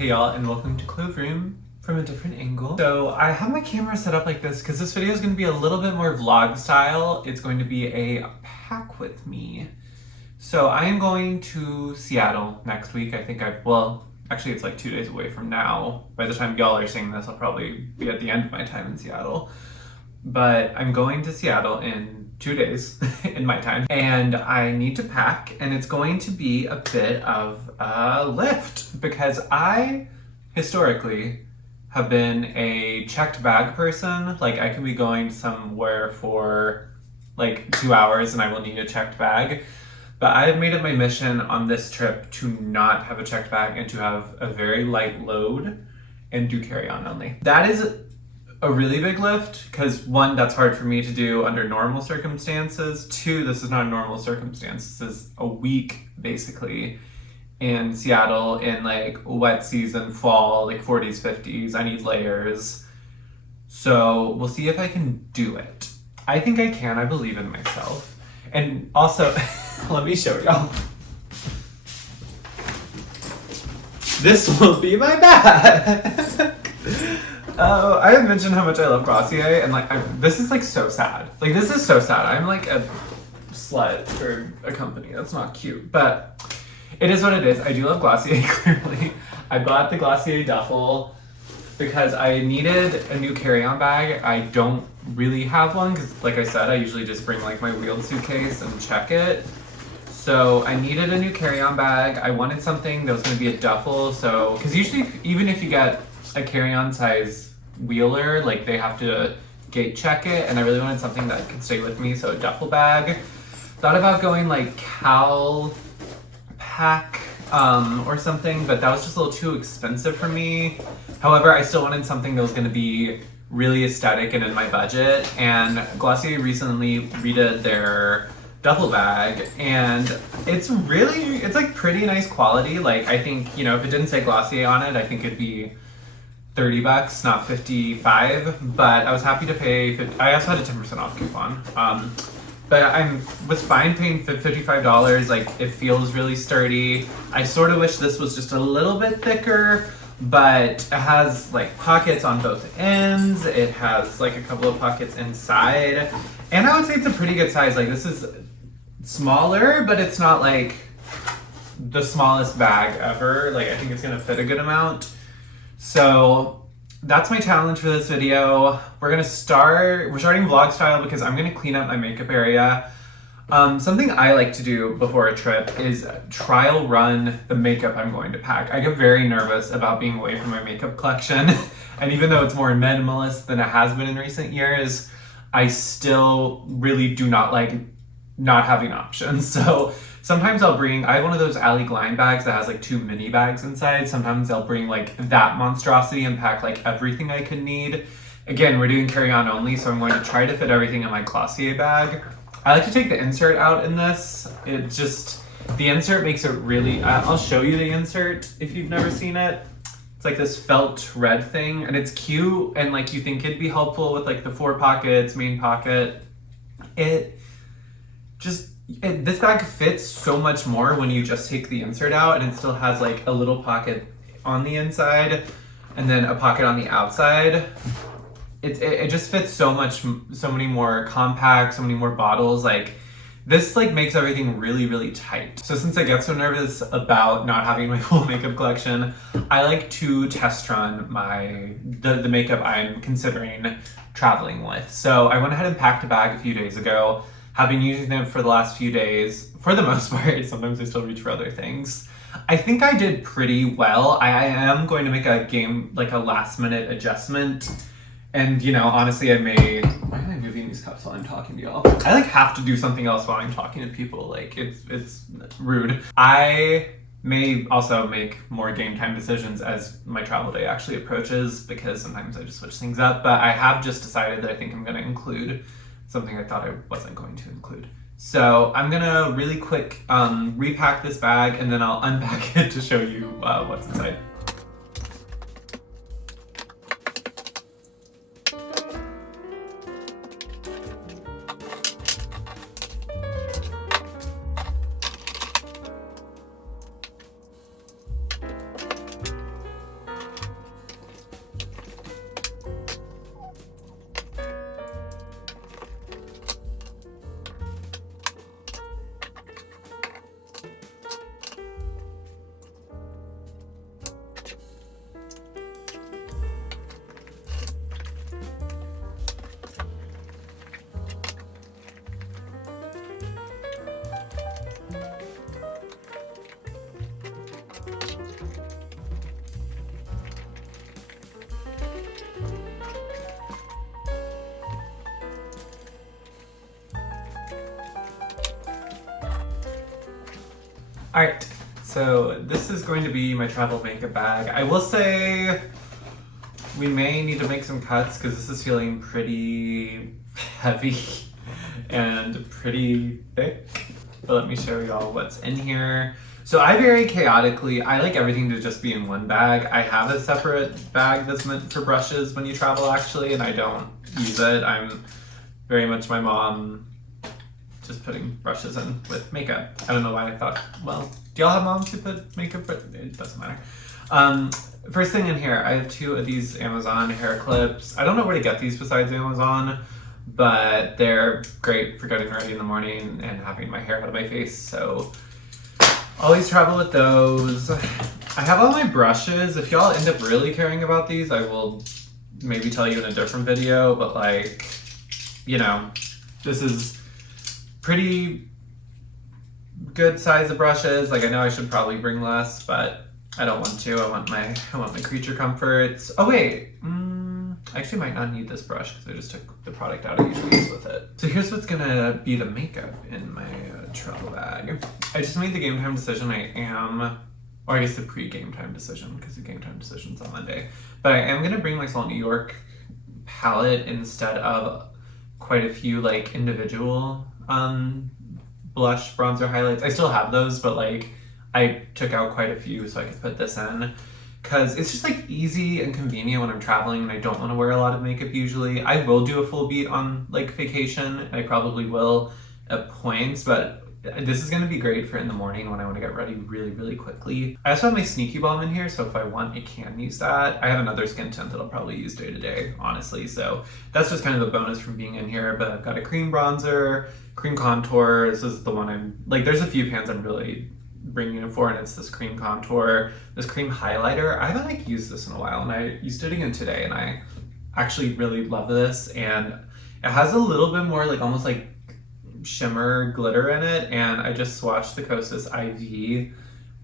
Hey y'all, and welcome to Cloveroom from a different angle. So I have my camera set up like this because this video is going to be a little bit more vlog style. It's going to be a pack with me. So I am going to Seattle next week. I think actually it's like 2 days away from now. By the time y'all are seeing this, I'll probably be at the end of my time in Seattle. But I'm going to Seattle in 2 days in my time, and I need to pack, and it's going to be a bit of a lift because I historically have been a checked bag person. Like, I can be going somewhere for like 2 hours and I will need a checked bag. But I have made it my mission on this trip to not have a checked bag and to have a very light load and do carry-on only. That is a really big lift because, one, that's hard for me to do under normal circumstances. Two, this is not a normal circumstance. This is a week basically in Seattle in like wet season, fall, like 40s, 50s. I need layers. So we'll see if I can do it. I think I can. I believe in myself. And also, let me show y'all. This will be my bag. I have mentioned how much I love Glossier, and like this is like so sad. Like, this is so sad. I'm like a slut for a company. That's not cute, but it is what it is. I do love Glossier, clearly. I bought the Glossier duffel because I needed a new carry-on bag. I don't really have one because, like I said, I usually just bring like my wheeled suitcase and check it. So I needed a new carry-on bag. I wanted something that was going to be a duffel. So, because usually, even if you get a carry-on size wheeler, like, they have to gate check it, and I really wanted something that could stay with me, so a duffel bag. Thought about going like Cal Pack or something, but that was just a little too expensive for me. However, I still wanted something that was going to be really aesthetic and in my budget, and Glossier recently redid their duffel bag, and it's like pretty nice quality. Like, I think, you know, if it didn't say Glossier on it, I think it'd be $30, not 55, but I was happy to pay. I also had a 10% off coupon. But I was fine paying $55. Like, it feels really sturdy. I sort of wish this was just a little bit thicker, but it has like pockets on both ends. It has like a couple of pockets inside, and I would say it's a pretty good size. Like, this is smaller, but it's not like the smallest bag ever. Like, I think it's gonna fit a good amount. So that's my challenge for this video. We're starting vlog style because I'm gonna clean up my makeup area. Something I like to do before a trip is trial run the makeup I'm going to pack. I get very nervous about being away from my makeup collection. And even though it's more minimalist than it has been in recent years, I still really do not like not having options. So sometimes I have one of those Ali Glide bags that has like 2 mini bags inside. Sometimes I'll bring like that monstrosity and pack like everything I could need. Again, we're doing carry-on only, so I'm going to try to fit everything in my Glossier bag. I like to take the insert out in this. The insert makes it really, I'll show you the insert if you've never seen it. It's like this felt red thing, and it's cute, and like you think it'd be helpful with like the 4 pockets, main pocket. This bag fits so much more when you just take the insert out, and it still has like a little pocket on the inside and then a pocket on the outside. It just fits so many more compact, so many more bottles. Like, this like makes everything really, really tight. So since I get so nervous about not having my full makeup collection, I like to test run the makeup I'm considering traveling with. So I went ahead and packed a bag a few days ago. Have been using them for the last few days, for the most part. Sometimes I still reach for other things. I think I did pretty well. I am going to make a last minute adjustment. And, you know, honestly, why am I moving these cups while I'm talking to y'all? I like have to do something else while I'm talking to people. Like, it's rude. I may also make more game time decisions as my travel day actually approaches, because sometimes I just switch things up. But I have just decided that I think I'm going to include something I thought I wasn't going to include. So I'm gonna really quick repack this bag, and then I'll unpack it to show you what's inside. Alright, so this is going to be my travel makeup bag. I will say we may need to make some cuts because this is feeling pretty heavy and pretty thick. But let me show y'all what's in here. So I very chaotically, I like everything to just be in one bag. I have a separate bag that's meant for brushes when you travel actually, and I don't use it. I'm very much my mom, just putting brushes in with makeup. I don't know why I thought, well, do y'all have moms who put makeup? It doesn't matter. First thing in here, I have 2 of these Amazon hair clips. I don't know where to get these besides Amazon, but they're great for getting ready in the morning and having my hair out of my face. So always travel with those. I have all my brushes. If y'all end up really caring about these, I will maybe tell you in a different video, but like, you know, this is pretty good size of brushes. Like I know I should probably bring less, but I don't want to. I want my creature comforts. Oh wait, I actually might not need this brush because I just took the product out I usually use with it. So here's what's gonna be the makeup in my travel bag. I just made the game time decision. Or I guess the pre-game time decision because the game time decision's on Monday. But I am gonna bring my Salt New York palette instead of quite a few like individual blush, bronzer, highlights. I still have those, but like I took out quite a few so I could put this in because it's just like easy and convenient when I'm traveling and I don't want to wear a lot of makeup usually. I will do a full beat on like vacation. I probably will at points, but this is going to be great for in the morning when I want to get ready really, really quickly. I also have my Sneaky Balm in here, so if I want, I can use that. I have another skin tint that I'll probably use day to day, honestly. So that's just kind of the bonus from being in here. But I've got a cream bronzer, cream contour. This is the one I'm, like, there's a few pans I'm really bringing it for, and it's this cream contour, this cream highlighter. I haven't like used this in a while, and I used it again today, and I actually really love this. And it has a little bit more like almost like shimmer glitter in it, and I just swatched the Kosas IV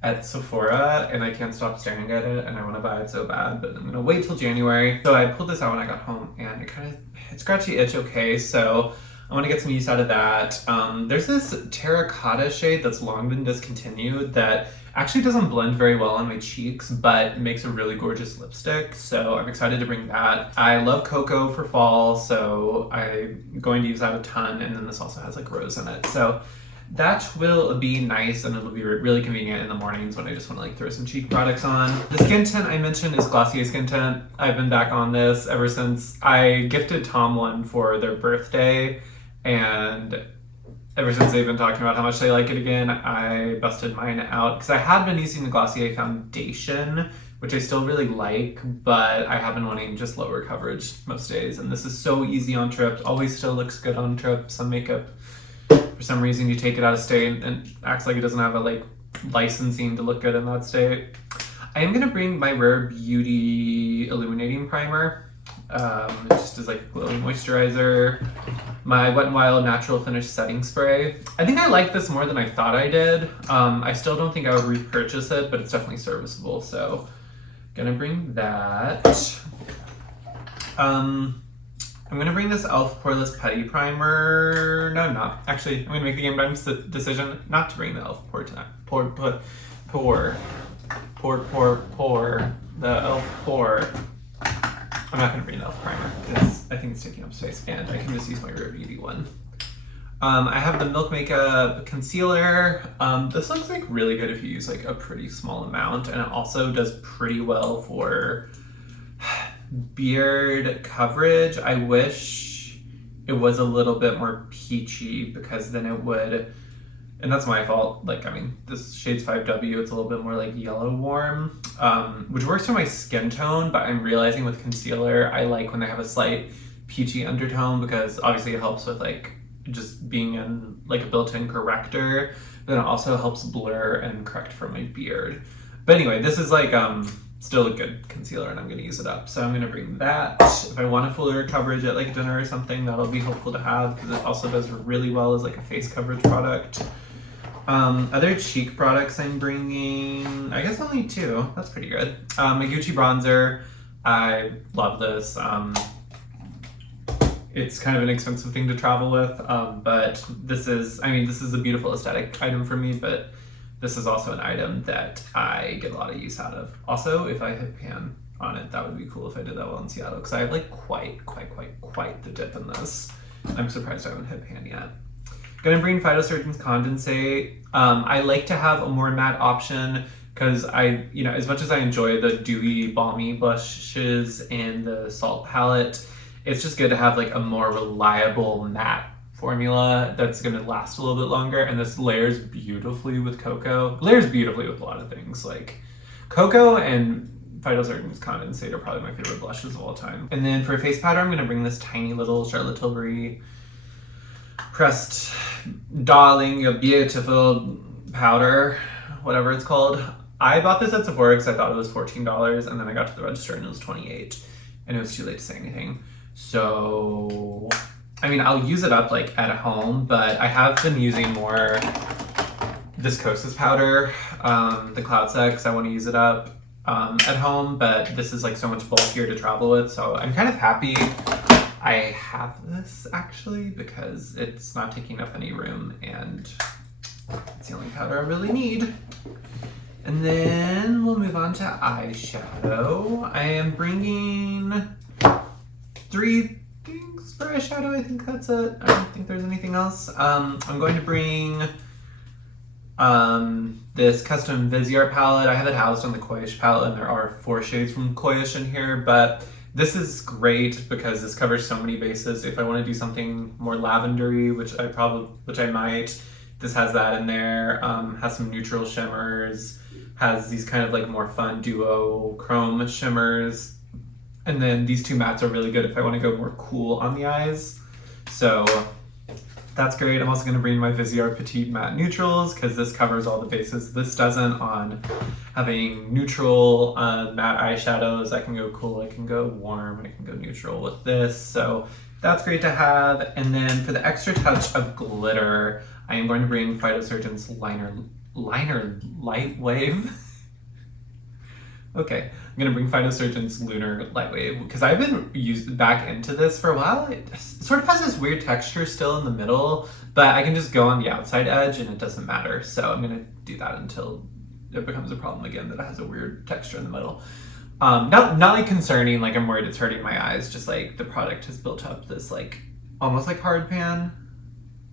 at Sephora and I can't stop staring at it and I want to buy it so bad, but I'm gonna wait till January. So I pulled this out when I got home and it scratchy itch okay, so I want to get some use out of that. There's this terracotta shade that's long been discontinued that actually doesn't blend very well on my cheeks, but makes a really gorgeous lipstick. So I'm excited to bring that. I love cocoa for fall, so I'm going to use that a ton. And then this also has like rose in it. So that will be nice, and it'll be really convenient in the mornings when I just want to like throw some cheek products on. The skin tint I mentioned is Glossier Skin Tint. I've been back on this ever since I gifted Tom one for their birthday, and ever since they've been talking about how much they like it again, I busted mine out because I had been using the Glossier foundation, which I still really like, but I have been wanting just lower coverage most days, and this is so easy on trips. Always still looks good on trips. Some makeup, for some reason, you take it out of state and acts like it doesn't have a like licensing to look good in that state. I am gonna bring my Rare Beauty Illuminating Primer. It just is like a glowing moisturizer. My Wet n Wild Natural Finish Setting Spray. I think I like this more than I thought I did. I still don't think I would repurchase it, but it's definitely serviceable, so gonna bring that. I'm gonna bring this e.l.f. Poreless Putty Primer. No, I'm not. Actually, I'm gonna make the game time decision not to bring the e.l.f. The e.l.f. Pore. I'm not gonna bring the e.l.f. primer because I think it's taking up space, and I can just use my Rare Beauty one. I have the Milk Makeup Concealer. This looks like really good if you use like a pretty small amount, and it also does pretty well for beard coverage. I wish it was a little bit more peachy because then it would, and that's my fault. Like, I mean, this shade's 5W, it's a little bit more like yellow warm, which works for my skin tone, but I'm realizing with concealer, I like when they have a slight peachy undertone because obviously it helps with like just being in like a built-in corrector, but then it also helps blur and correct for my beard. But anyway, this is like still a good concealer and I'm gonna use it up. So I'm gonna bring that. If I want a fuller coverage at like dinner or something, that'll be helpful to have because it also does really well as like a face coverage product. Other cheek products I'm bringing, I guess only 2. That's pretty good. My Gucci bronzer. I love this. It's kind of an expensive thing to travel with, but this is a beautiful aesthetic item for me, but this is also an item that I get a lot of use out of. Also, if I hit pan on it, that would be cool if I did that well in Seattle, because I have like quite the dip in this. I'm surprised I haven't hit pan yet. Gonna bring Phytosurgeon's Condensate. I like to have a more matte option because as much as I enjoy the dewy, balmy blushes and the salt palette, it's just good to have like a more reliable matte formula that's gonna last a little bit longer. And this layers beautifully with cocoa. Layers beautifully with a lot of things. Like cocoa and Phytosurgeon's Condensate are probably my favorite blushes of all time. And then for face powder, I'm gonna bring this tiny little Charlotte Tilbury pressed darling, your beautiful powder, whatever it's called. I bought this at Sephora because I thought it was $14, and then I got to the register and it was $28, and it was too late to say anything. So, I mean, I'll use it up like at home, but I have been using more this Kosas powder, the Cloud Set, because I want to use it up at home, but this is like so much bulkier to travel with, so I'm kind of happy I have this actually because it's not taking up any room and it's the only powder I really need. And then we'll move on to eyeshadow. I am bringing 3 things for eyeshadow. I think that's it. I don't think there's anything else. I'm going to bring this custom Viseart palette. I have it housed on the Koyish palette, and there are 4 shades from Koyish in here, but this is great because this covers so many bases. If I want to do something more lavendery, which I might, this has that in there. Has some neutral shimmers, has these kind of like more fun duo chrome shimmers. And then these 2 mattes are really good if I want to go more cool on the eyes. So that's great. I'm also going to bring my Viseart Petite Matte Neutrals because this covers all the bases. This doesn't on having neutral matte eyeshadows. I can go cool, I can go warm, I can go neutral with this. So that's great to have. And then for the extra touch of glitter, I am going to bring Phytosurgeon's Liner Light Wave. Okay, I'm gonna bring Phytosurgeon's Lunar Light Wave because I've been used back into this for a while. It sort of has this weird texture still in the middle, but I can just go on the outside edge and it doesn't matter. So I'm gonna do that until it becomes a problem again that it has a weird texture in the middle. Not like concerning, like I'm worried it's hurting my eyes, just like the product has built up this like almost like hard pan.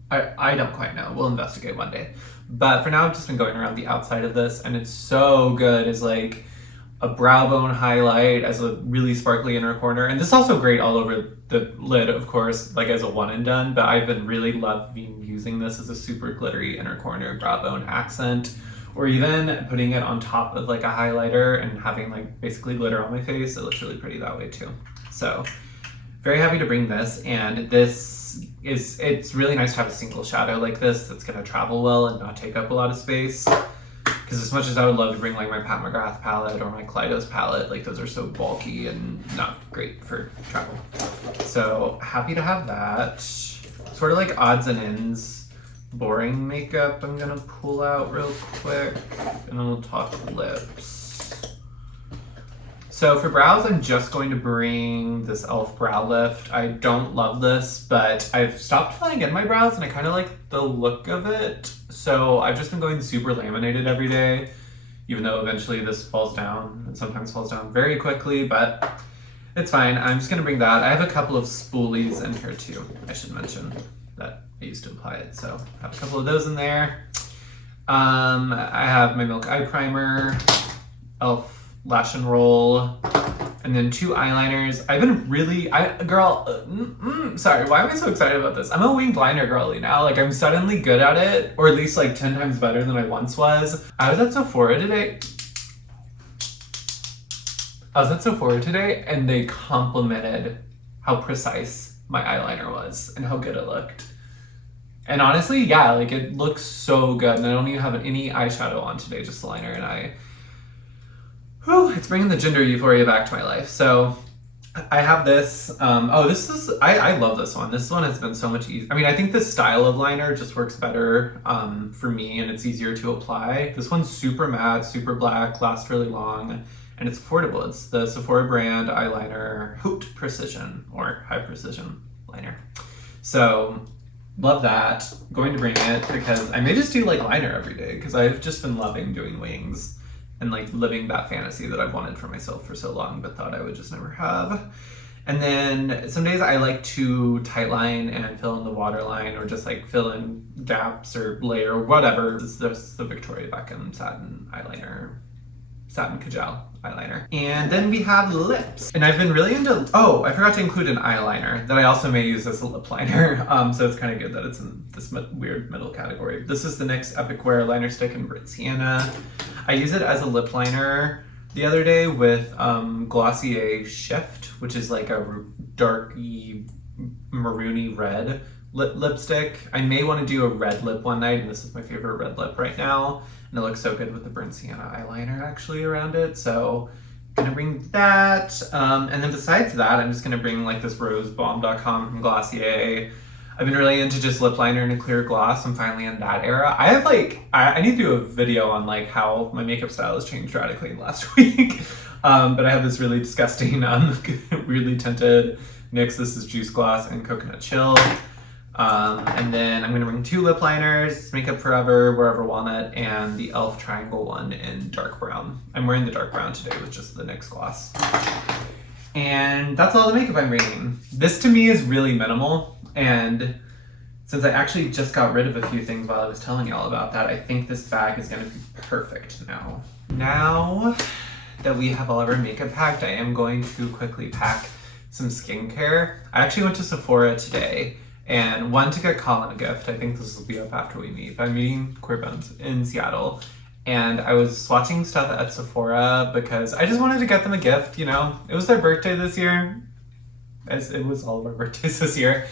I don't quite know. We'll investigate one day. But for now, I've just been going around the outside of this, and it's so good as like a brow bone highlight, as a really sparkly inner corner. And this is also great all over the lid, of course, like as a one and done, but I've been really loving using this as a super glittery inner corner brow bone accent, or even putting it on top of like a highlighter and having like basically glitter on my face. It looks really pretty that way too. So very happy to bring this, and it's really nice to have a single shadow like this that's gonna travel well and not take up a lot of space. Because as much as I would love to bring like my Pat McGrath palette or my Kaleidos palette, like those are so bulky and not great for travel. So happy to have that. Sort of like odds and ends, boring makeup I'm gonna pull out real quick, and then we'll talk lips. So for brows, I'm just going to bring this e.l.f. Brow Lift. I don't love this, but I've stopped filling in my brows and I kind of like the look of it. So I've just been going super laminated every day, even though eventually this falls down and sometimes falls down very quickly, but it's fine. I'm just gonna bring that. I have a couple of spoolies in here too. I should mention that I used to apply it. So I have a couple of those in there. I have my Milk Eye Primer, e.l.f. Lash and Roll, and then 2 eyeliners. I've been really, sorry, why am I so excited about this? I'm a winged liner girly now. Like I'm suddenly good at it, or at least like 10 times better than I once was. I was at Sephora today and they complimented how precise my eyeliner was and how good it looked. And honestly, yeah, like it looks so good. And I don't even have any eyeshadow on today, just the liner and eye. Whew, it's bringing the gender euphoria back to my life. So I have this. I love this one. This one has been so much easier. I mean, I think this style of liner just works better for me, and it's easier to apply. This one's super matte, super black, lasts really long, and it's affordable. It's the Sephora brand eyeliner Haute Precision, or High Precision liner. So love that. Going to bring it because I may just do like liner every day because I've just been loving doing wings and like living that fantasy that I've wanted for myself for so long but thought I would just never have. And then some days I like to tightline and fill in the waterline or just like fill in gaps or layer whatever. This is the Victoria Beckham satin eyeliner, satin Kajal eyeliner. And then we have lips. And I've been really into, oh, I forgot to include an eyeliner that I also may use as a lip liner. So it's kind of good that it's in this weird middle category. This is the NYX Epic Wear liner stick in Brit Sienna. I use it as a lip liner the other day with Glossier Shift, which is like a darky maroony red lipstick. I may want to do a red lip one night, and this is my favorite red lip right now. And it looks so good with the burnt sienna eyeliner actually around it. So I'm gonna bring that. And then besides that, I'm just gonna bring like this rosebomb.com from Glossier. I've been really into just lip liner and a clear gloss. I'm finally in that era. I have like, I need to do a video on like how my makeup style has changed radically in the last week. But I have this really disgusting, weirdly tinted NYX. This is Juice Gloss and Coconut Chill. And then I'm gonna bring 2 lip liners, Makeup Forever, Wherever Walnut, and the e.l.f. Triangle one in dark brown. I'm wearing the dark brown today with just the NYX gloss. And that's all the makeup I'm bringing. This to me is really minimal, and since I actually just got rid of a few things while I was telling y'all about that, I think this bag is gonna be perfect now. Now that we have all of our makeup packed, I am going to quickly pack some skincare. I actually went to Sephora today and wanted to get Colin a gift. I think this will be up after we meet. I'm meeting Queer Bones in Seattle. And I was swatching stuff at Sephora because I just wanted to get them a gift, you know? It was their birthday this year, as it was all of our birthdays this year.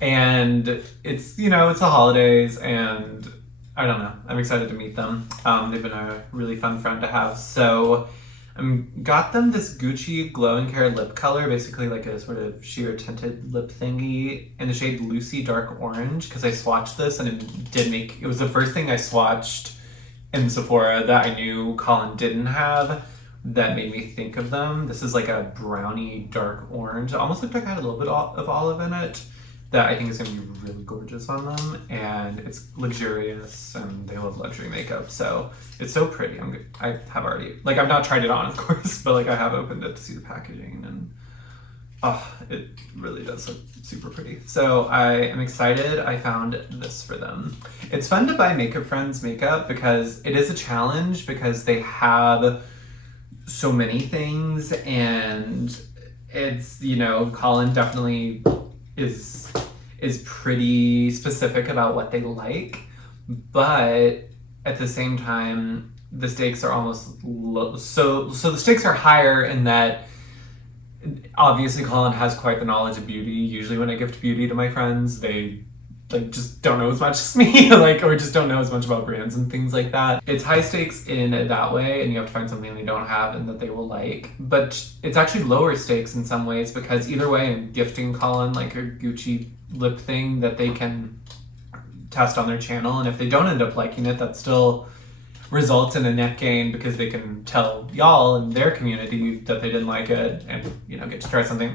And it's, you know, it's the holidays and I don't know, I'm excited to meet them. They've been a really fun friend to have. So I got them this Gucci Glow and Care lip color, basically like a sort of sheer tinted lip thingy in the shade Lucy Dark Orange, because I swatched this and it was the first thing I swatched in Sephora that I knew Colin didn't have that made me think of them. This is like a browny dark orange. It almost looked like it had a little bit of olive in it that I think is going to be really gorgeous on them. And it's luxurious and they love luxury makeup. So it's so pretty. I have already, like I've not tried it on of course, but like I have opened it to see the packaging and it really does look super pretty. So I am excited I found this for them. It's fun to buy Makeup Friends makeup because it is a challenge because they have so many things and it's, you know, Colin definitely is pretty specific about what they like, but at the same time, the stakes are almost low. So the stakes are higher in that obviously Colin has quite the knowledge of beauty. Usually when I gift beauty to my friends, they like just don't know as much as me, like, or just don't know as much about brands and things like that. It's high stakes in that way, and you have to find something they don't have and that they will like. But it's actually lower stakes in some ways because either way, I'm gifting Colin like a Gucci lip thing that they can test on their channel, and if they don't end up liking it, that still results in a net gain because they can tell y'all in their community that they didn't like it and, you know, get to try something.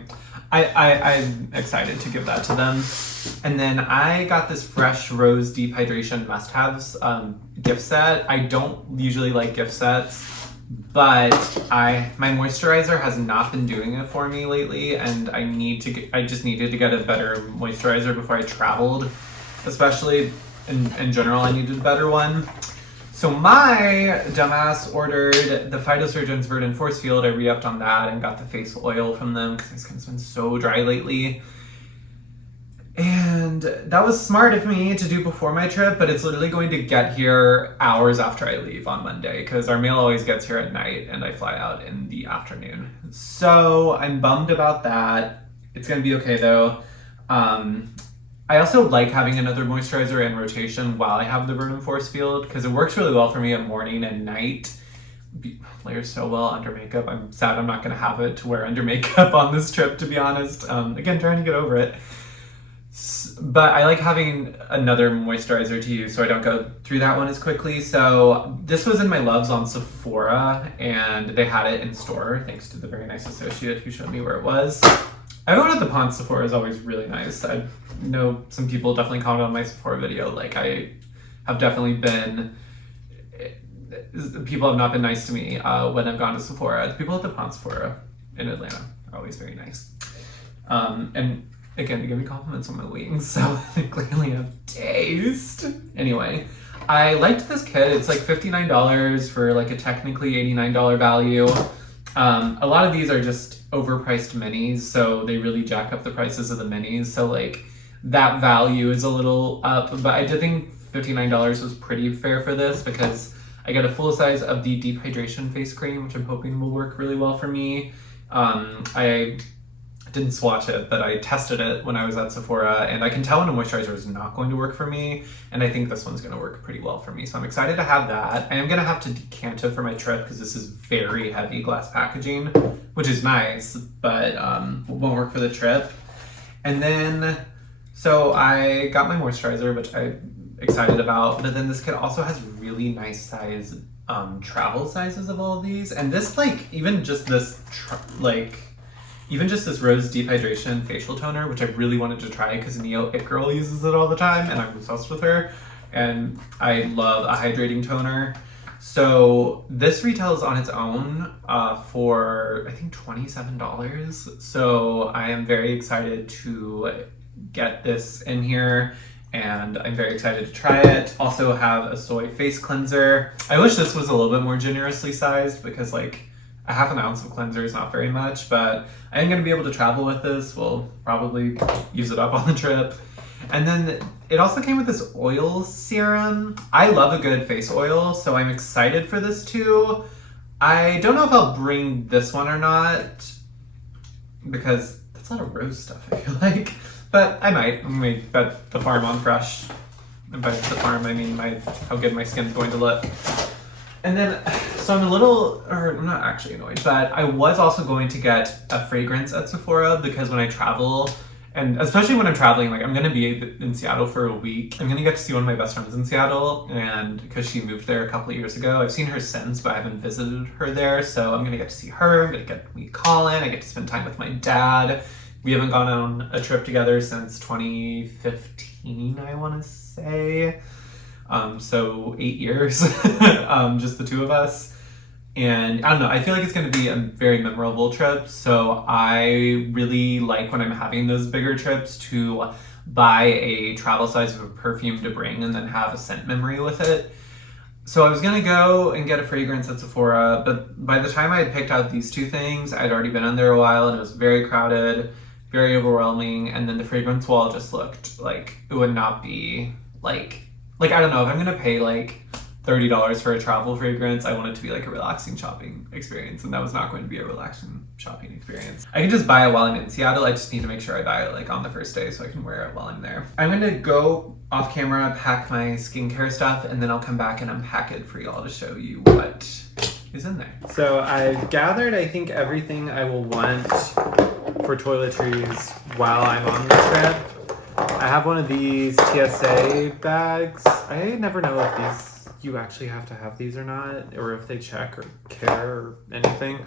I'm excited to give that to them. And then I got this Fresh Rose Deep Hydration Must-Haves gift set. I don't usually like gift sets, but my moisturizer has not been doing it for me lately, and I just needed to get a better moisturizer before I traveled. Especially in general, I needed a better one. So my dumbass ordered the Phytosurgeon's Verdant Force Field. I re-upped on that and got the face oil from them because my skin's been so dry lately. And that was smart of me to do before my trip, but it's literally going to get here hours after I leave on Monday because our mail always gets here at night and I fly out in the afternoon. So I'm bummed about that. It's gonna be okay though. I also like having another moisturizer in rotation while I have the Verdant Force Field because it works really well for me at morning and night. Layers so well under makeup. I'm sad I'm not going to have it to wear under makeup on this trip, to be honest. Again, trying to get over it. But I like having another moisturizer to use so I don't go through that one as quickly. So this was in my loves on Sephora and they had it in store thanks to the very nice associate who showed me where it was. Everyone at the Pond Sephora is always really nice. I know some people definitely comment on my Sephora video. Like, I have definitely been... People have not been nice to me when I've gone to Sephora. The people at the Pond Sephora in Atlanta are always very nice. And again, they give me compliments on my wings, so they clearly have taste. Anyway, I liked this kit. It's like $59 for like a technically $89 value. A lot of these are just overpriced minis, so they really jack up the prices of the minis. So like that value is a little up, but I did think $59 was pretty fair for this because I got a full size of the deep hydration face cream, which I'm hoping will work really well for me. I didn't swatch it, but I tested it when I was at Sephora, and I can tell when a moisturizer is not going to work for me, and I think this one's going to work pretty well for me. So I'm excited to have that. I am going to have to decant it for my trip because this is very heavy glass packaging, which is nice, but won't work for the trip. And then, so I got my moisturizer, which I'm excited about, but then this kit also has really nice size travel sizes of all of these, and this even just this Rose Deep Hydration facial toner, which I really wanted to try because Neo It Girl uses it all the time and I'm obsessed with her, and I love a hydrating toner. So this retails on its own for I think $27. So I am very excited to get this in here, and I'm very excited to try it. Also have a soy face cleanser. I wish this was a little bit more generously sized because like a half an ounce of cleanser is not very much, but I am going to be able to travel with this. We'll probably use it up on the trip. And then it also came with this oil serum. I love a good face oil, so I'm excited for this too. I don't know if I'll bring this one or not because that's a lot of rose stuff, I feel like. But I might bet the farm on fresh. And by the farm, I mean how good my skin's going to look. And then, so I'm not actually annoyed, but I was also going to get a fragrance at Sephora because when I travel, and especially when I'm traveling, like I'm going to be in Seattle for a week. I'm going to get to see one of my best friends in Seattle, and because she moved there a couple of years ago. I've seen her since, but I haven't visited her there, so I'm going to get to see her. I'm going to get to meet Colin. I get to spend time with my dad. We haven't gone on a trip together since 2015, I want to say. So 8 years, just the two of us. And I don't know, I feel like it's going to be a very memorable trip. So I really like when I'm having those bigger trips to buy a travel size of a perfume to bring and then have a scent memory with it. So I was going to go and get a fragrance at Sephora, but by the time I had picked out these two things, I'd already been in there a while and it was very crowded, very overwhelming. And then the fragrance wall just looked like it would not be like I don't know, if I'm gonna pay like $30 for a travel fragrance, I want it to be like a relaxing shopping experience, and that was not going to be a relaxing shopping experience. I can just buy it while I'm in Seattle. I just need to make sure I buy it like on the first day so I can wear it while I'm there. I'm gonna go off camera, pack my skincare stuff, and then I'll come back and unpack it for y'all to show you what is in there. So I've gathered, I think, everything I will want for toiletries while I'm on the trip. I have one of these TSA bags. I never know if you actually have to have these or not, or if they check or care or anything.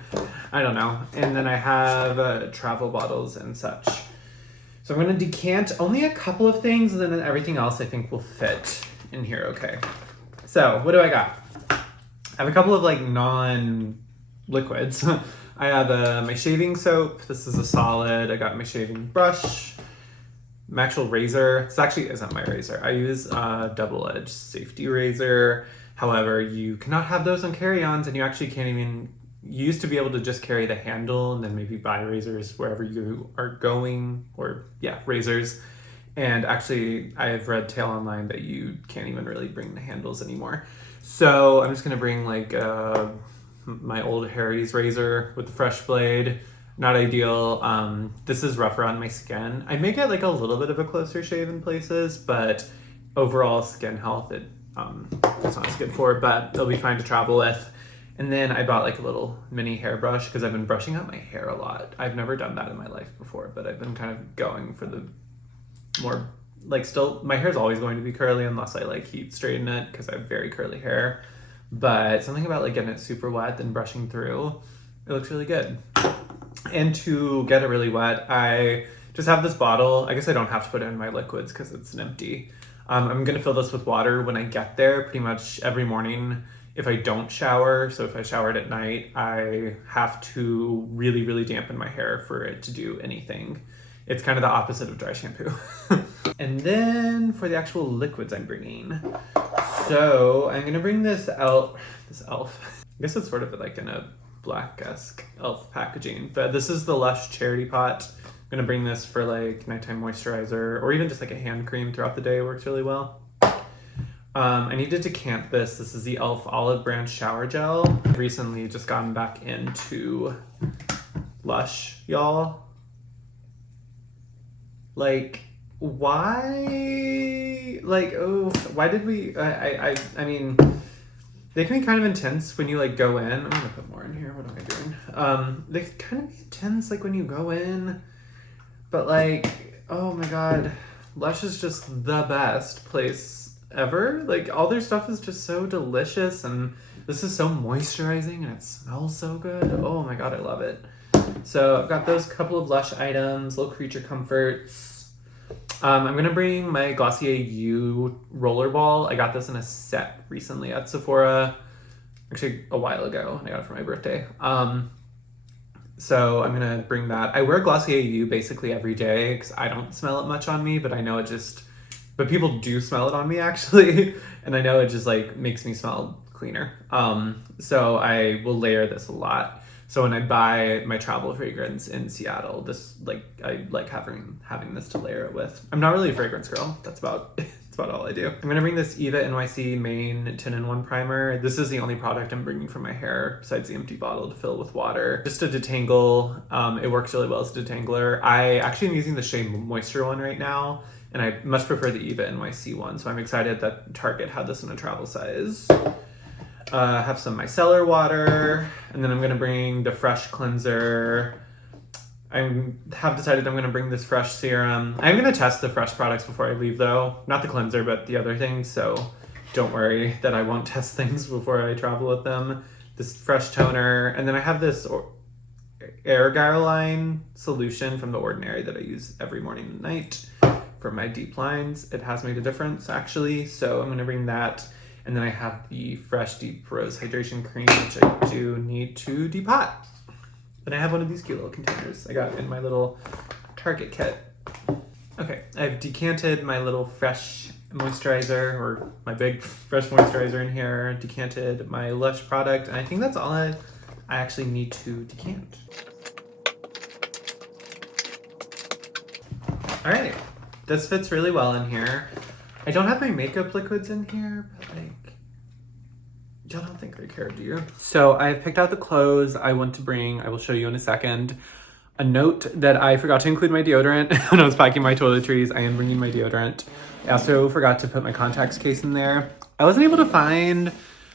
I don't know. And then I have travel bottles and such. So I'm going to decant only a couple of things, and then everything else I think will fit in here okay. So what do I got? I have a couple of like non-liquids. I have my shaving soap. This is a solid. I got my shaving brush. My actual razor, this actually isn't my razor. I use a double-edged safety razor. However, you cannot have those on carry-ons, and you actually can't even, you used to be able to just carry the handle and then maybe buy razors wherever you are going, or yeah, razors. And actually, I've read tale online that you can't even really bring the handles anymore. So I'm just gonna bring like my old Harry's razor with the fresh blade. Not ideal. This is rougher on my skin. I may get like a little bit of a closer shave in places, but overall skin health, it's not as good for, but it'll be fine to travel with. And then I bought like a little mini hairbrush because I've been brushing out my hair a lot. I've never done that in my life before, but I've been kind of going for the more, like still, my hair's always going to be curly unless I like heat straighten it because I have very curly hair. But something about like getting it super wet and brushing through, it looks really good. And to get it really wet, I just have this bottle. I guess I don't have to put in my liquids because it's an empty. I'm gonna fill this with water when I get there pretty much every morning. If I don't shower, so if I showered at night, I have to really, really dampen my hair for it to do anything. It's kind of the opposite of dry shampoo. And then for the actual liquids I'm bringing. So I'm gonna bring this elf. I guess it's sort of like in a black-esque elf packaging, but this is the Lush Charity Pot. I'm gonna bring this for like nighttime moisturizer, or even just like a hand cream throughout the day works really well. I need to decant this. This is the Elf Olive Branch Shower Gel. I've recently just gotten back into Lush, y'all. Like, why? Like, oh, why did we? I mean, they can be kind of intense when you like go in. I'm gonna put more in here. What am I doing? They can kind of be intense like when you go in, but like, oh my god, Lush is just the best place ever. Like, all their stuff is just so delicious, and this is so moisturizing, and it smells so good. Oh my god, I love it. So I've got those couple of Lush items, little creature comforts. I'm gonna bring my Glossier U rollerball. I got this in a set recently at Sephora, actually a while ago. I got it for my birthday. So I'm gonna bring that. I wear Glossier U basically every day because I don't smell it much on me, but I know it just, but people do smell it on me actually, and I know it just like makes me smell cleaner. So I will layer this a lot. So when I buy my travel fragrance in Seattle, this like I like having this to layer it with. I'm not really a fragrance girl. That's about all I do. I'm gonna bring this Eva NYC Main 10-in-1 primer. This is the only product I'm bringing for my hair besides the empty bottle to fill with water. Just to detangle. It works really well as a detangler. I actually am using the Shea Moisture one right now, and I much prefer the Eva NYC one. So I'm excited that Target had this in a travel size. Have some micellar water, and then I'm gonna bring the Fresh cleanser. I have decided I'm gonna bring this Fresh serum. I'm gonna test the Fresh products before I leave though. Not the cleanser, but the other things, so don't worry that I won't test things before I travel with them. This Fresh toner, and then I have this Air Line solution from The Ordinary that I use every morning and night for my deep lines. It has made a difference actually, so I'm gonna bring that. And then I have the Fresh Deep Rose Hydration Cream, which I do need to depot. And I have one of these cute little containers I got in my little Target kit. Okay, I've decanted my little Fresh moisturizer, or my big Fresh moisturizer in here, decanted my Lush product, and I think that's all I actually need to decant. All right, this fits really well in here. I don't have my makeup liquids in here, but like, y'all don't think I care, do you? So I've picked out the clothes I want to bring. I will show you in a second. A note that I forgot to include my deodorant when I was packing my toiletries. I am bringing my deodorant. I also forgot to put my contacts case in there. I wasn't able to find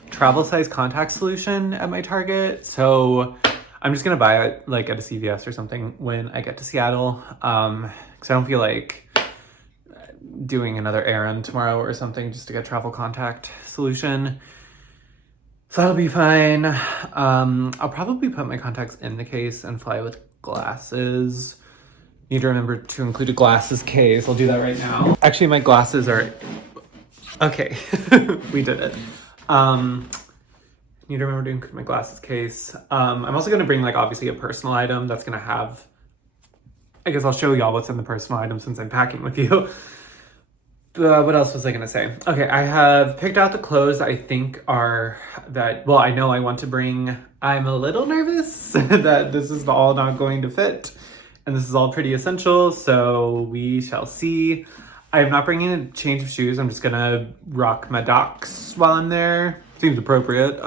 travel size contact solution at my Target, so I'm just gonna buy it like at a CVS or something when I get to Seattle, because I don't feel like doing another errand tomorrow or something just to get travel contact solution. So that'll be fine. I'll probably put my contacts in the case and fly with glasses. Need to remember to include a glasses case. I'll do that right now. Actually, my glasses are... Okay, we did it. Need to remember to include my glasses case. I'm also gonna bring like obviously a personal item that's gonna have... I guess I'll show y'all what's in the personal item since I'm packing with you. What else was I gonna say? Okay, I have picked out the clothes I think are that, well, I know I want to bring. I'm a little nervous that this is all not going to fit, and this is all pretty essential, so we shall see. I'm not bringing a change of shoes. I'm just gonna rock my Docs while I'm there. Seems appropriate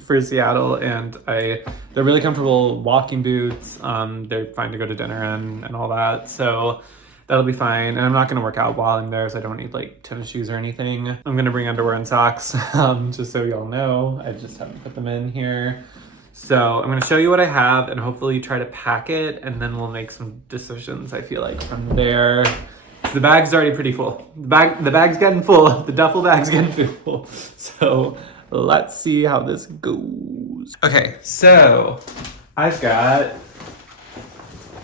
for Seattle, and they're really comfortable walking boots. They're fine to go to dinner and all that, so that'll be fine. And I'm not going to work out while I'm there, so I don't need like tennis shoes or anything. I'm going to bring underwear and socks, just so y'all know. I just haven't put them in here. So I'm going to show you what I have and hopefully try to pack it, and then we'll make some decisions, I feel like, from there. The bag's already pretty full. The bag's getting full. The duffel bag's getting full. So let's see how this goes. Okay, so I've got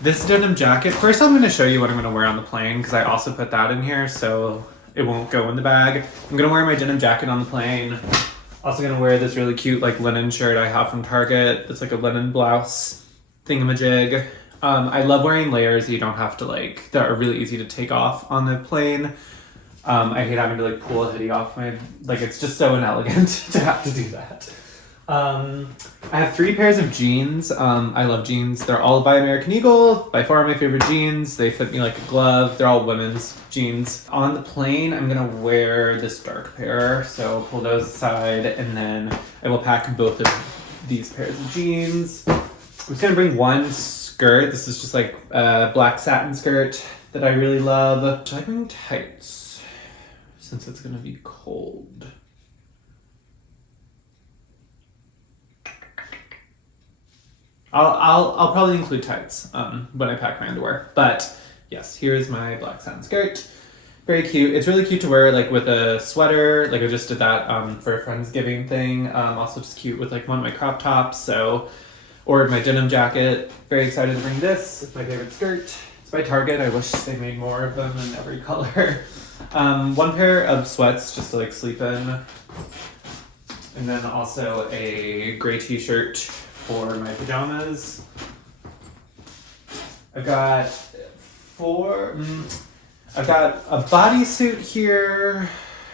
This denim jacket, first I'm going to show you what I'm going to wear on the plane because I also put that in here so it won't go in the bag. I'm going to wear my denim jacket on the plane. Also going to wear this really cute like linen shirt I have from Target. It's like a linen blouse thingamajig. I love wearing layers you don't have to like, that are really easy to take off on the plane. I hate having to like pull a hoodie off my, like it's just so inelegant to have to do that. I have 3 pairs of jeans. I love jeans. They're all by American Eagle, by far my favorite jeans. They fit me like a glove. They're all women's jeans. On the plane, I'm gonna wear this dark pair, so pull those aside, and then I will pack both of these pairs of jeans. I'm just gonna bring one skirt. This is just like a black satin skirt that I really love. Should I bring tights? Since it's gonna be cold. I'll probably include tights when I pack my underwear. But yes, here's my black satin skirt. Very cute. It's really cute to wear like with a sweater. Like I just did that for a Friendsgiving thing. Also just cute with like one of my crop tops. So, or my denim jacket. Very excited to bring this. It's my favorite skirt. It's by Target. I wish they made more of them in every color. One pair of sweats just to like sleep in. And then also a gray t-shirt for my pajamas. I've got a bodysuit here.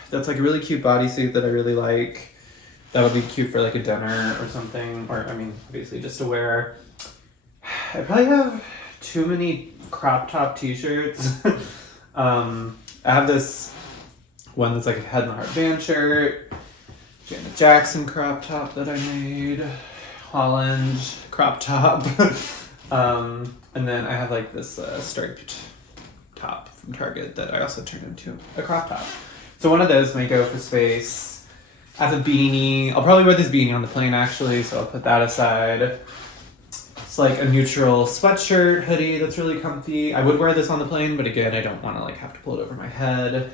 That's like a really cute bodysuit that I really like. That would be cute for like a dinner or something. Or I mean, obviously just to wear. I probably have too many crop top t-shirts. I have this one that's like a head and heart band shirt. Janet Jackson crop top that I made. Holland crop top. And then I have like this striped top from Target that I also turned into a crop top. So one of those may go for space. I have a beanie. I'll probably wear this beanie on the plane actually, so I'll put that aside. It's like a neutral sweatshirt hoodie that's really comfy. I would wear this on the plane, but again, I don't want to like have to pull it over my head.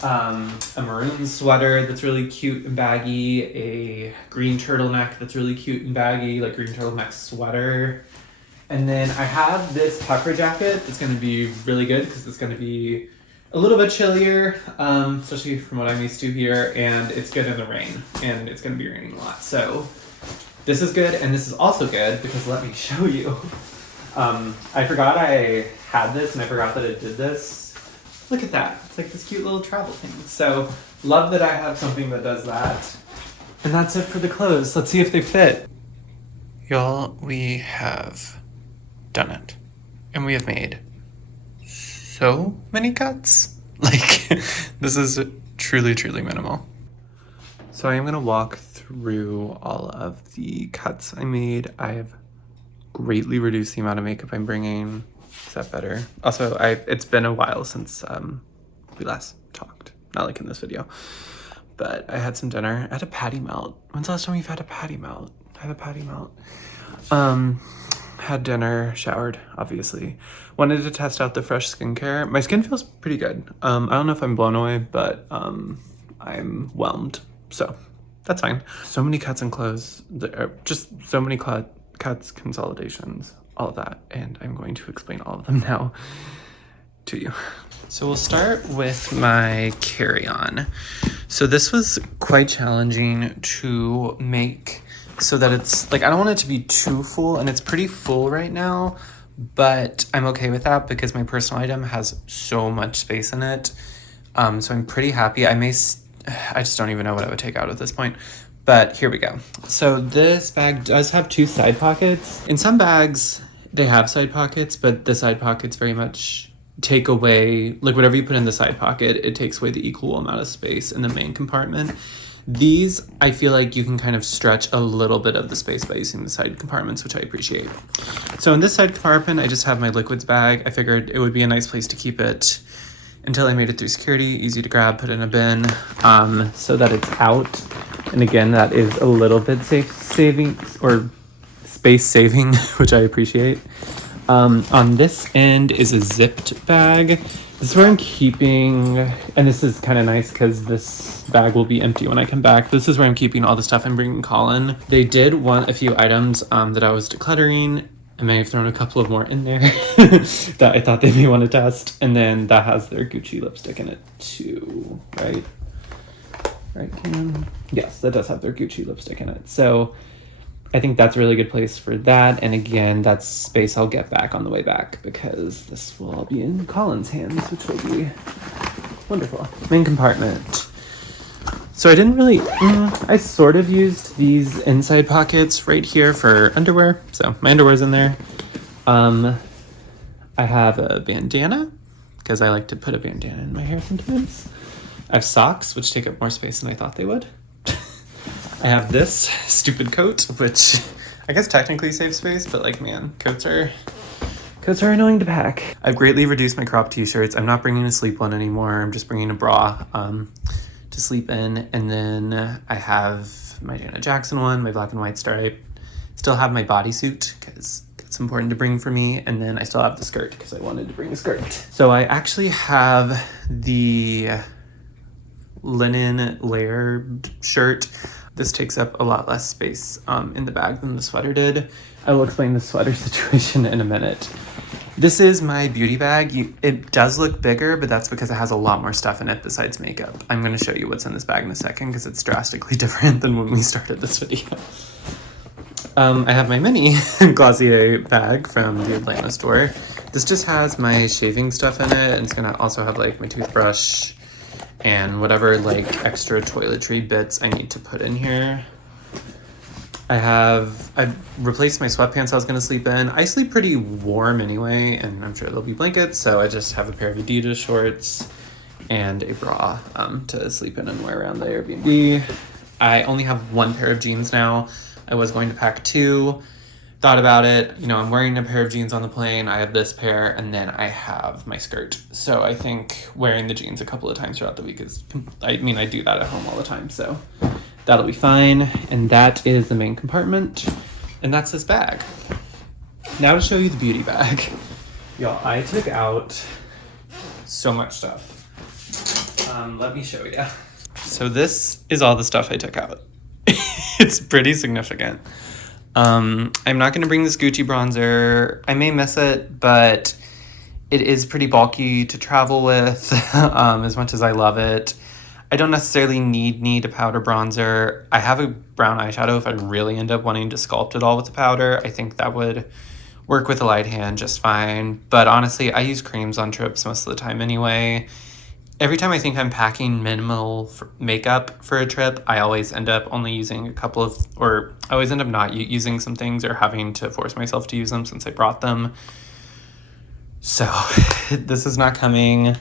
A maroon sweater that's really cute and baggy, a green turtleneck that's really cute and baggy, like green turtleneck sweater. And then I have this puffer jacket that's going to be really good because it's going to be a little bit chillier, especially from what I'm used to here, and it's good in the rain, and it's going to be raining a lot. So this is good, and this is also good because let me show you. I forgot I had this, and I forgot that it did this. Look at that. It's like this cute little travel thing. So love that I have something that does that. And that's it for the clothes. Let's see if they fit. Y'all, we have done it. And we have made so many cuts. Like, this is truly, truly minimal. So I am going to walk through all of the cuts I made. I have greatly reduced the amount of makeup I'm bringing. Is that better? Also, it's been a while since we last talked. Not like in this video. But I had some dinner. I had a patty melt. When's the last time you've had a patty melt? I had a patty melt. Had dinner, showered, obviously. Wanted to test out the fresh skincare. My skin feels pretty good. I don't know if I'm blown away, but I'm whelmed. So that's fine. So many cuts and clothes. Just so many cuts, consolidations, all of that, and I'm going to explain all of them now to you. So we'll start with my carry-on. So this was quite challenging to make so that it's like, I don't want it to be too full, and it's pretty full right now, but I'm okay with that because my personal item has so much space in it. So I'm pretty happy. I just don't even know what I would take out at this point. But here we go. So this bag does have 2 side pockets. In some bags, they have side pockets, but the side pockets very much take away, like whatever you put in the side pocket, it takes away the equal amount of space in the main compartment. These, I feel like you can kind of stretch a little bit of the space by using the side compartments, which I appreciate. So in this side compartment, I just have my liquids bag. I figured it would be a nice place to keep it until I made it through security, easy to grab, put in a bin, so that it's out. And again, that is a little bit space saving, which I appreciate. On this end is a zipped bag. This is where I'm keeping, and this is kind of nice because this bag will be empty when I come back. This is where I'm keeping all the stuff I'm bringing Colin. They did want a few items that I was decluttering, I may have thrown a couple of more in there that I thought they may want to test. And then that has their Gucci lipstick in it too, right? Right, Cam? Yes, that does have their Gucci lipstick in it. So I think that's a really good place for that. And again, that's space I'll get back on the way back because this will all be in Colin's hands, which will be wonderful. Main compartment. So I didn't really, I sort of used these inside pockets right here for underwear. So my underwear's in there. I have a bandana because I like to put a bandana in my hair sometimes. I have socks, which take up more space than I thought they would. I have this stupid coat, which I guess technically saves space, but like, man, coats are annoying to pack. I've greatly reduced my crop t-shirts. I'm not bringing a sleep one anymore. I'm just bringing a bra to sleep in. And then I have my Janet Jackson one, my black and white stripe. Still have my bodysuit because it's important to bring for me. And then I still have the skirt because I wanted to bring a skirt. So I actually have the linen layered shirt. This takes up a lot less space in the bag than the sweater did. I will explain the sweater situation in a minute. This is my beauty bag. It does look bigger, but that's because it has a lot more stuff in it besides makeup. I'm going to show you what's in this bag in a second because it's drastically different than when we started this video. I have my mini Glossier bag from the Atlanta store. This just has my shaving stuff in it, and it's going to also have like my toothbrush and whatever like extra toiletry bits I need to put in here. I've replaced my sweatpants I was gonna sleep in. I sleep pretty warm anyway, and I'm sure there'll be blankets, so I just have a pair of Adidas shorts and a bra to sleep in and wear around the Airbnb. I only have one pair of jeans now. I was going to pack two. Thought about it, I'm wearing a pair of jeans on the plane. I have this pair, and then I have my skirt. So I think wearing the jeans a couple of times throughout the week I do that at home all the time, so that'll be fine. And that is the main compartment, and that's this bag. Now to show you the beauty bag. Y'all, I took out so much stuff. Let me show you. So this is all the stuff I took out. It's pretty significant. I'm not going to bring this Gucci bronzer. I may miss it, but it is pretty bulky to travel with, as much as I love it. I don't necessarily need a powder bronzer. I have a brown eyeshadow if I really end up wanting to sculpt it all with the powder. I think that would work with a light hand just fine. But honestly, I use creams on trips most of the time anyway. Every time I think I'm packing minimal makeup for a trip, I always end up only using I always end up not using some things or having to force myself to use them since I brought them. So this is not coming.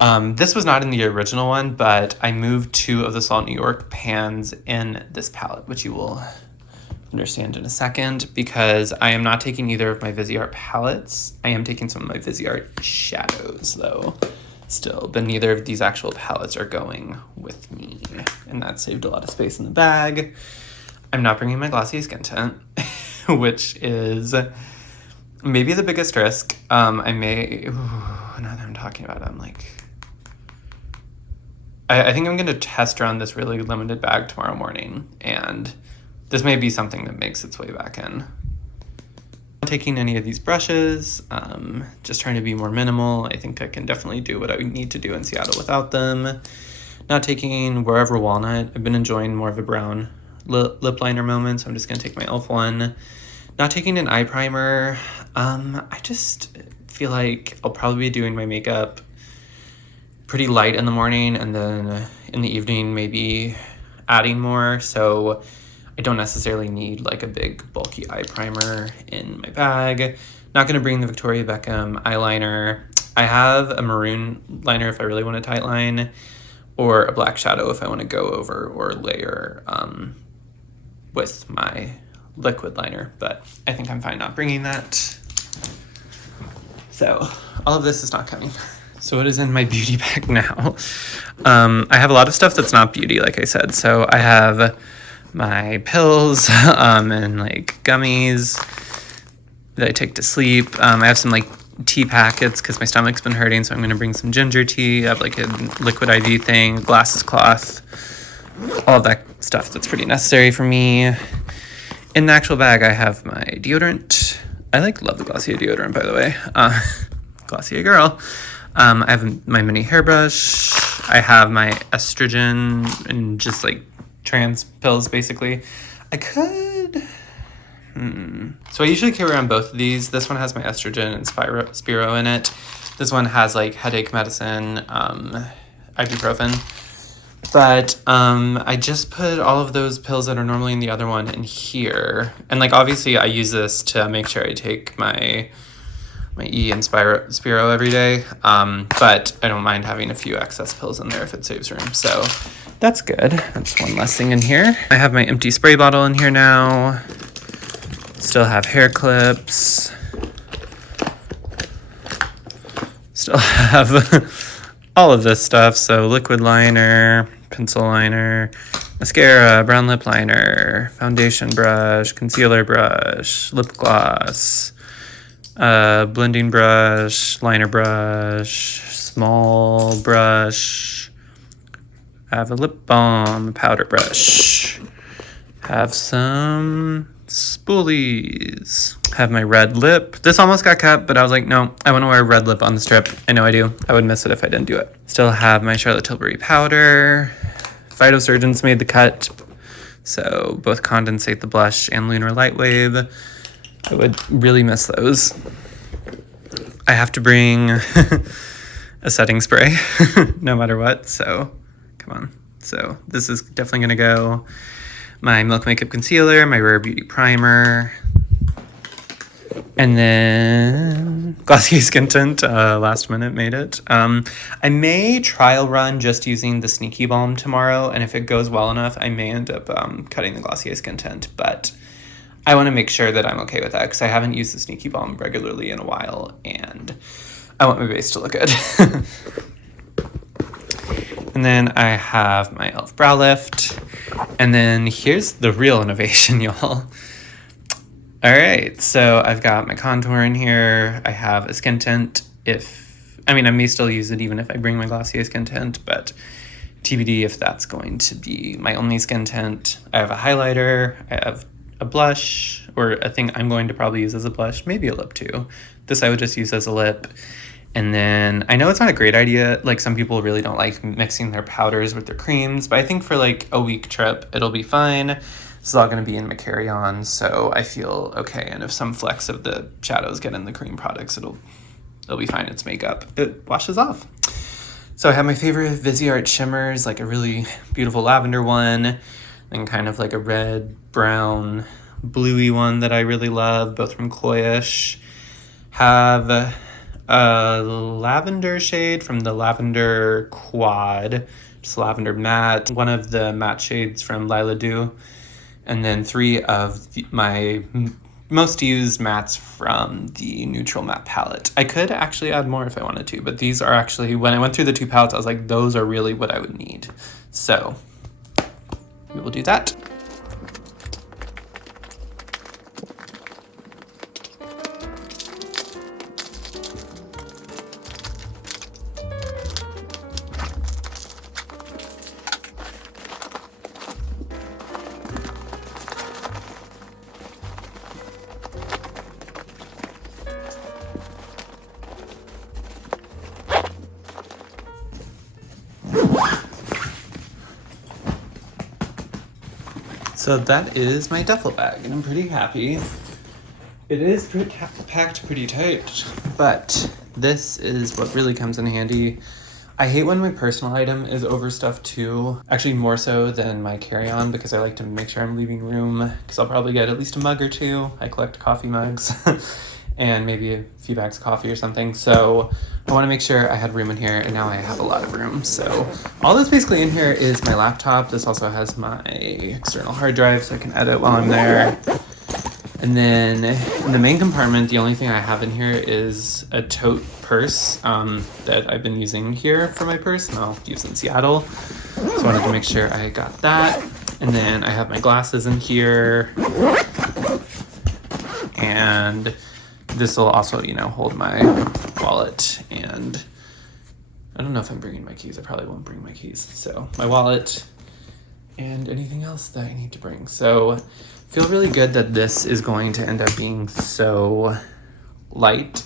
This was not in the original one, but I moved 2 of the Salt New York pans in this palette, which you will understand in a second, because I am not taking either of my Viseart palettes. I am taking some of my Viseart shadows though. Still, but neither of these actual palettes are going with me, and that saved a lot of space in the bag. I'm not bringing my Glossier Skin Tint, which is maybe the biggest risk. Now that I'm talking about it, I'm like, I think I'm going to test around this really limited bag tomorrow morning, and this may be something that makes its way back in. Not taking any of these brushes, just trying to be more minimal. I think I can definitely do what I need to do in Seattle without them. Not taking Wherever Walnut. I've been enjoying more of a brown lip liner moment, so I'm just going to take my e.l.f. one. Not taking an eye primer. I just feel like I'll probably be doing my makeup pretty light in the morning, and then in the evening maybe adding more, so I don't necessarily need like a big bulky eye primer in my bag. Not going to bring the Victoria Beckham eyeliner. I have a maroon liner if I really want a tight line, or a black shadow if I want to go over or layer with my liquid liner, but I think I'm fine not bringing that. So all of this is not coming. So what is in my beauty bag now? I have a lot of stuff that's not beauty, like I said. So I have my pills and like gummies that I take to sleep. I have some like tea packets because my stomach's been hurting, so I'm going to bring some ginger tea. I have like a liquid IV thing, glasses cloth, all of that stuff that's pretty necessary for me. In the actual bag, I have my deodorant. I love the Glossier deodorant, by the way. Glossier girl. I have my mini hairbrush. I have my estrogen and just like trans pills, basically. I could. So I usually carry around both of these. This one has my estrogen and Spiro in it. This one has like headache medicine, ibuprofen. But I just put all of those pills that are normally in the other one in here. And like obviously I use this to make sure I take my E and Spiro every day. But I don't mind having a few excess pills in there if it saves room. So that's good. That's one less thing in here. I have my empty spray bottle in here now. Still have hair clips. Still have all of this stuff. So liquid liner, pencil liner, mascara, brown lip liner, foundation brush, concealer brush, lip gloss, blending brush, liner brush, small brush. I have a lip balm, a powder brush. Have some spoolies. Have my red lip. This almost got cut, but I was like, no, I want to wear a red lip on the strip. I know I do. I would miss it if I didn't do it. Still have my Charlotte Tilbury powder. Phytosurgeons made the cut, so both Condensate the Blush and Lunar Light Wave. I would really miss those. I have to bring a setting spray no matter what, so come on. So this is definitely gonna go. My Milk Makeup Concealer, my Rare Beauty Primer, and then Glossier Skin Tint, last minute made it. I may trial run just using the Sneaky Balm tomorrow, and if it goes well enough, I may end up cutting the Glossier Skin Tint, but I want to make sure that I'm okay with that, because I haven't used the Sneaky Balm regularly in a while, and I want my base to look good. And then I have my e.l.f. Brow Lift. And then here's the real innovation, y'all. All right, so I've got my contour in here. I have a skin tint. I may still use it even if I bring my Glossier skin tint, but TBD if that's going to be my only skin tint. I have a highlighter. I have a blush, or a thing I'm going to probably use as a blush, maybe a lip too. This I would just use as a lip. And then I know it's not a great idea. Like some people really don't like mixing their powders with their creams, but I think for like a week trip, it'll be fine. This is all going to be in my carry-on, so I feel okay. And if some flecks of the shadows get in the cream products, it'll be fine. It's makeup. It washes off. So I have my favorite Viseart shimmers, like a really beautiful lavender one, and kind of like a red, brown, bluey one that I really love, both from Koyish. Have a lavender shade from the Lavender Quad, just lavender matte, one of the matte shades from Lila Dew, and then 3 of my most used mattes from the Neutral Matte palette. I could actually add more if I wanted to, but these are actually, when I went through the 2 palettes, I was like, those are really what I would need. So we will do that. So that is my duffel bag, and I'm pretty happy. It is packed pretty tight, but this is what really comes in handy. I hate when my personal item is overstuffed too, actually more so than my carry-on, because I like to make sure I'm leaving room, because I'll probably get at least a mug or 2. I collect coffee mugs and maybe a few bags of coffee or something, so I want to make sure I had room in here, and now I have a lot of room. So all that's basically in here is my laptop. This also has my external hard drive, so I can edit while I'm there. And then in the main compartment, the only thing I have in here is a tote purse that I've been using here for my purse, and I'll use in Seattle. So I wanted to make sure I got that. And then I have my glasses in here. And this will also, hold my wallet, and I don't know if I'm bringing my keys. I probably won't bring my keys. So my wallet and anything else that I need to bring. So feel really good that this is going to end up being so light.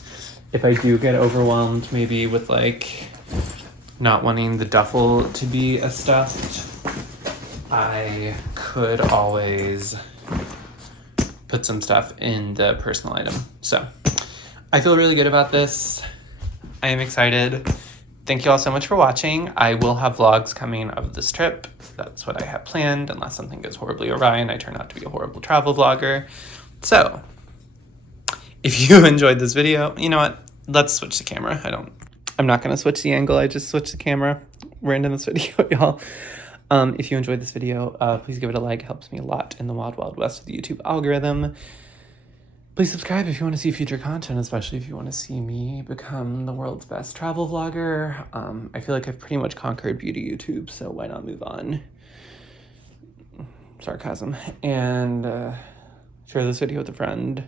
If I do get overwhelmed maybe with like not wanting the duffel to be a stuffed, I could always put some stuff in the personal item. So I feel really good about this. I am excited. Thank you all so much for watching. I will have vlogs coming of this trip. That's what I have planned, unless something goes horribly awry and I turn out to be a horrible travel vlogger. So if you enjoyed this video, you know what? Let's switch the camera. I'm not gonna switch the angle. I just switched the camera. We're ending this video, y'all. If you enjoyed this video, please give it a like. It helps me a lot in the wild, wild west of the YouTube algorithm. Please subscribe if you want to see future content, especially if you want to see me become the world's best travel vlogger. I feel like I've pretty much conquered beauty YouTube, so why not move on? Sarcasm. And share this video with a friend.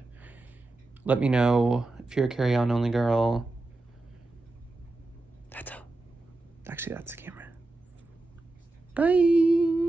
Let me know if you're a carry-on only girl. That's all. Actually, that's the camera. Bye.